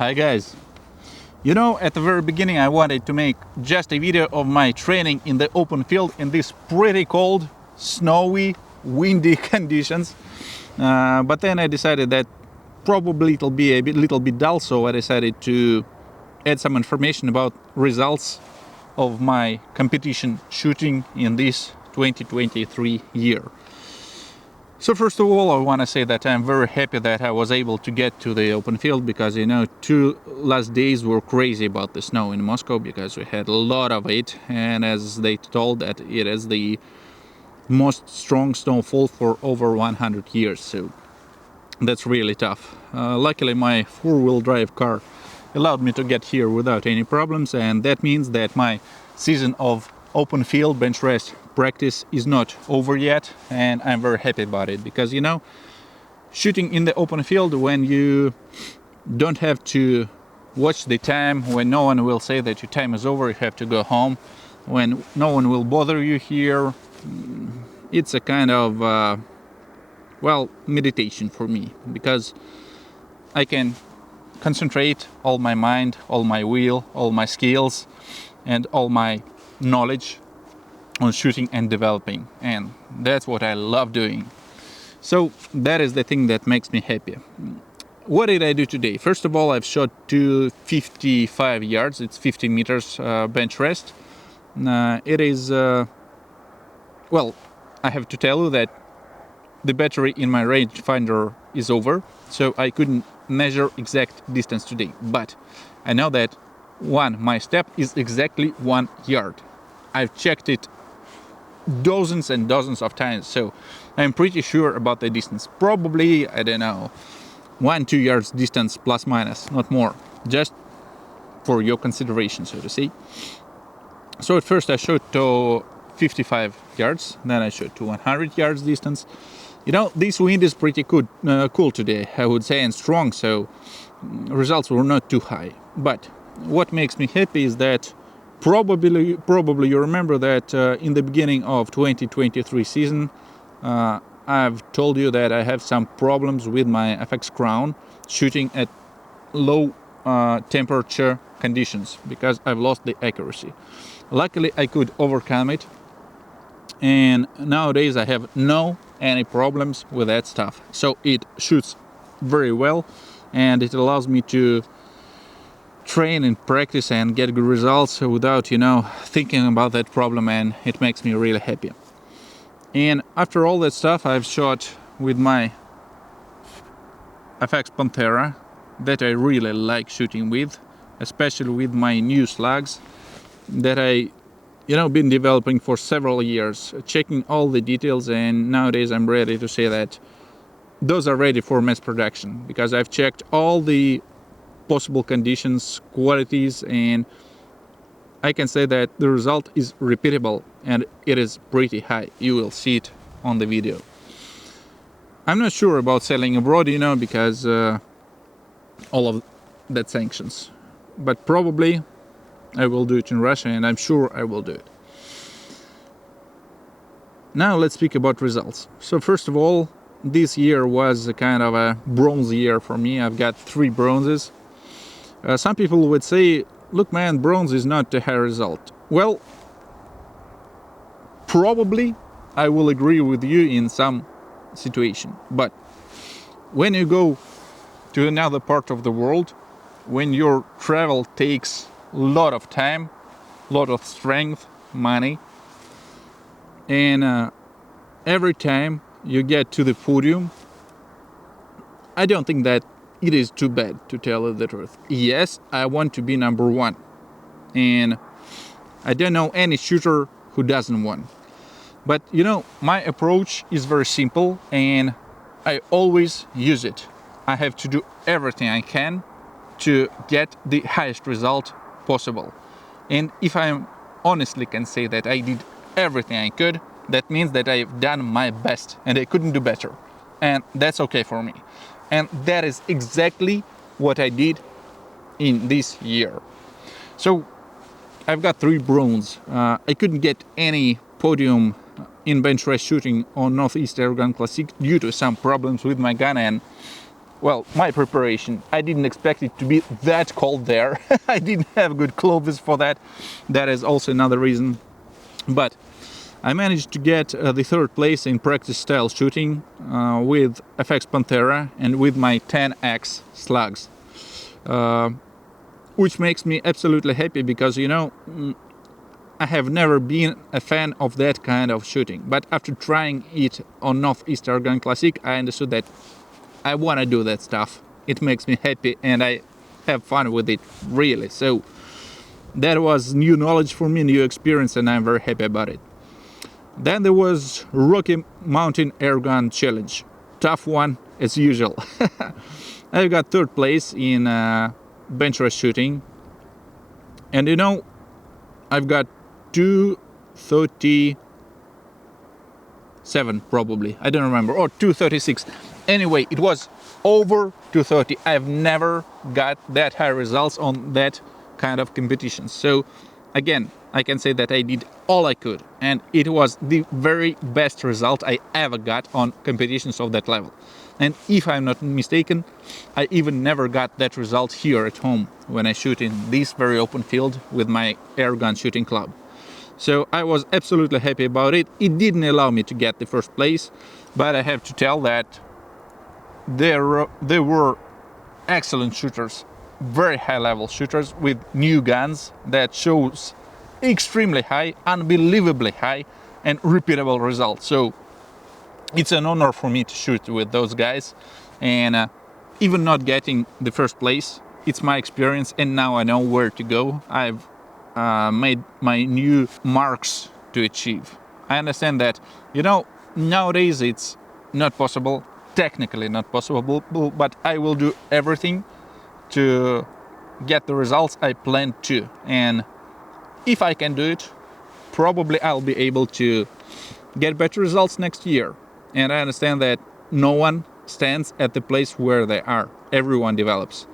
Hi guys. You know, at the very beginning I wanted to make just a video of my training in the open field in these pretty cold, snowy, windy conditions. But then I decided that probably it'll be a little bit dull, so I decided to add some information about results of my competition shooting in this 2023 year. So first of all, I want to say that I'm very happy that I was able to get to the open field, because you know, 2 last days were crazy about the snow in Moscow, because we had a lot of it, and as they told that it is the most strong snowfall for over 100 years, so that's really tough. Luckily my 4-wheel drive car allowed me to get here without any problems, and that means that my season of open field bench rest practice is not over yet, and I'm very happy about it, because you know, shooting in the open field when you don't have to watch the time, when no one will say that your time is over, you have to go home, when no one will bother you here, it's a kind of well, meditation for me, because I can concentrate all my mind, all my will, all my skills and all my knowledge on shooting and developing, and that's what I love doing. So that is the thing that makes me happy. What did I do today? First of all, I've shot to 55 yards, it's 50 meters bench rest. It is well, I have to tell you that the battery in my rangefinder is over, so I couldn't measure exact distance today, but I know that my step is exactly 1 yard. I've checked it dozens and dozens of times, so I'm pretty sure about the distance. Probably, I don't know, 1-2 yards distance plus minus, not more, just for your consideration, so to say. So at first I shot to 55 yards, then I shot to 100 yards distance. You know, this wind is pretty good, cool today, I would say, and strong, so results were not too high. But what makes me happy is that probably you remember that in the beginning of 2023 season, I've told you that I have some problems with my FX crown shooting at low temperature conditions, because I've lost the accuracy. Luckily I could overcome it, and nowadays I have any problems with that stuff. So it shoots very well, and it allows me to train and practice and get good results without, you know, thinking about that problem, and it makes me really happy. And after all that stuff, I've shot with my FX Panthera that I really like shooting with, especially with my new Slugs that I been developing for several years, checking all the details, and nowadays I'm ready to say that those are ready for mass production, because I've checked all the possible conditions, qualities, and I can say that the result is repeatable, and it is pretty high. You will see it on the video. I'm not sure about selling abroad, you know, because all of that sanctions, but probably I will do it in Russia, and I'm sure I will do it. Now let's speak about results. So first of all, this year was a kind of a bronze year for me. I've got 3 bronzes. Some people would say, look man, bronze is not a high result. Well, probably I will agree with you in some situation, but when you go to another part of the world, when your travel takes a lot of time, lot of strength, money, and every time you get to the podium, I don't think that it is too bad, to tell you the truth. Yes, I want to be number 1, and I don't know any shooter who doesn't want. But you know, my approach is very simple, and I always use it. I have to do everything I can to get the highest result possible. And if I honestly can say that I did everything I could, that means that I've done my best and I couldn't do better. And that's okay for me. And that is exactly what I did in this year. So I've got 3 bronze. I couldn't get any podium in bench rest shooting on Northeast Air Gun Classic due to some problems with my gun, and well, my preparation. I didn't expect it to be that cold there. I didn't have good clothes for that. That is also another reason. But I managed to get the third place in practice style shooting with FX Panthera and with my 10x Slugs, which makes me absolutely happy because, you know, I have never been a fan of that kind of shooting. But after trying it on Northeast Argon Classic, I understood that I want to do that stuff. It makes me happy and I have fun with it, really. So that was new knowledge for me, new experience, and I'm very happy about it. Then there was Rocky Mountain Airgun Challenge. Tough one, as usual. I got third place in bench rest shooting. And you know, I've got 237 probably. I don't remember. Or 236. Anyway, it was over 230. I've never got that high results on that kind of competitions. So again, I can say that I did all I could, and it was the very best result I ever got on competitions of that level. And if I'm not mistaken, I even never got that result here at home when I shoot in this very open field with my airgun shooting club. So I was absolutely happy about it. It didn't allow me to get the first place, but I have to tell that there were excellent shooters, very high level shooters with new guns that shows extremely high, unbelievably high and repeatable results. So it's an honor for me to shoot with those guys, and even not getting the first place, it's my experience and now I know where to go. I've made my new marks to achieve. I understand that, you know, nowadays it's not possible, technically not possible, but I will do everything to get the results I plan to. And if I can do it, probably I'll be able to get better results next year. And I understand that no one stands at the place where they are. Everyone develops.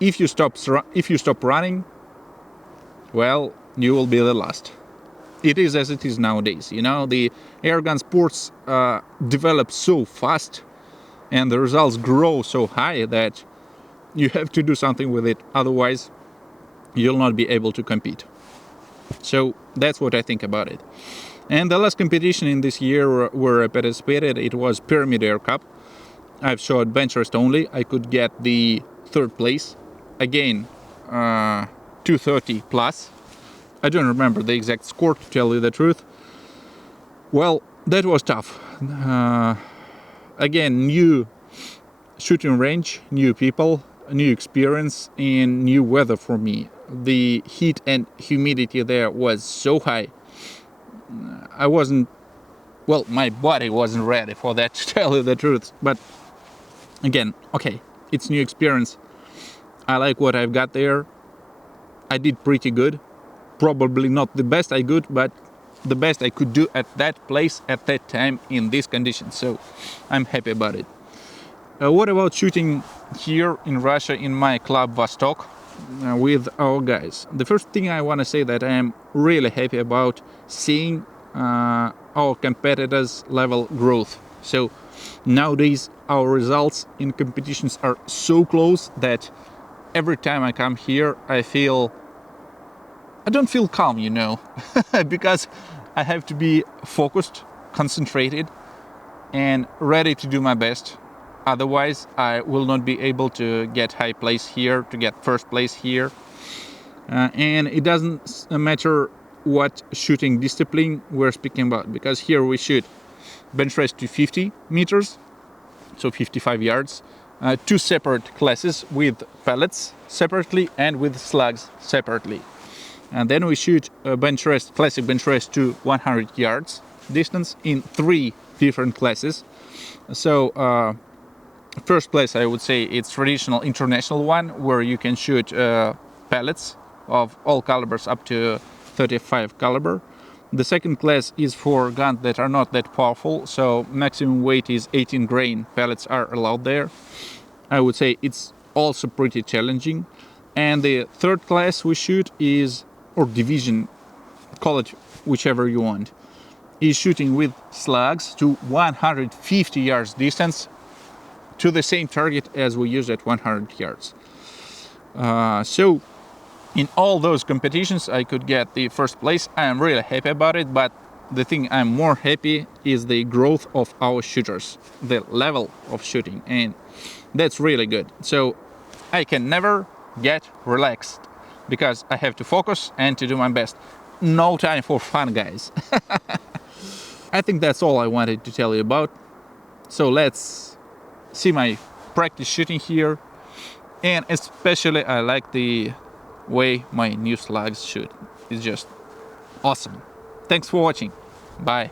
If you stop running, well, you will be the last. It is as it is nowadays. You know, the airgun sports develop so fast and the results grow so high that you have to do something with it. Otherwise, you'll not be able to compete. So that's what I think about it. And the last competition in this year where I participated, it was Pyramid Air Cup. I've shot bench rest only. I could get the third place. Again, 230 plus. I don't remember the exact score, to tell you the truth. Well, that was tough. Again, new shooting range, new people, new experience, and new weather for me. The heat and humidity there was so high. I wasn't, well, my body wasn't ready for that, to tell you the truth. But again, okay, it's new experience. I like what I've got there. I did pretty good. Probably not the best I could, but the best I could do at that place at that time in these conditions. So I'm happy about it. What about shooting here in Russia in my club Vostok with our guys? The first thing I want to say that I am really happy about seeing our competitors' level growth. So nowadays our results in competitions are so close that every time I come here I don't feel calm, you know, because I have to be focused, concentrated, and ready to do my best. Otherwise, I will not be able to get high place here, to get first place here. And it doesn't matter what shooting discipline we're speaking about, because here we shoot bench rest to 50 meters, so 55 yards, two separate classes with pellets separately and with slugs separately. And then we shoot bench rest, classic bench rest to 100 yards distance in 3 different classes. So first place, I would say it's traditional international one, where you can shoot pellets of all calibers up to 35 caliber. The second class is for guns that are not that powerful, so maximum weight is 18 grain pellets are allowed there. I would say it's also pretty challenging. And the third class we shoot is, or division, call it whichever you want, is shooting with slugs to 150 yards distance to the same target as we used at 100 yards. So in all those competitions, I could get the first place. I am really happy about it, but the thing I'm more happy is the growth of our shooters, the level of shooting, and that's really good. So I can never get relaxed because I have to focus and to do my best. No time for fun, guys. I think that's all I wanted to tell you about. So let's see my practice shooting here. And especially I like the way my new Slugs shoot. It's just awesome. Thanks for watching. Bye.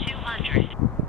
280.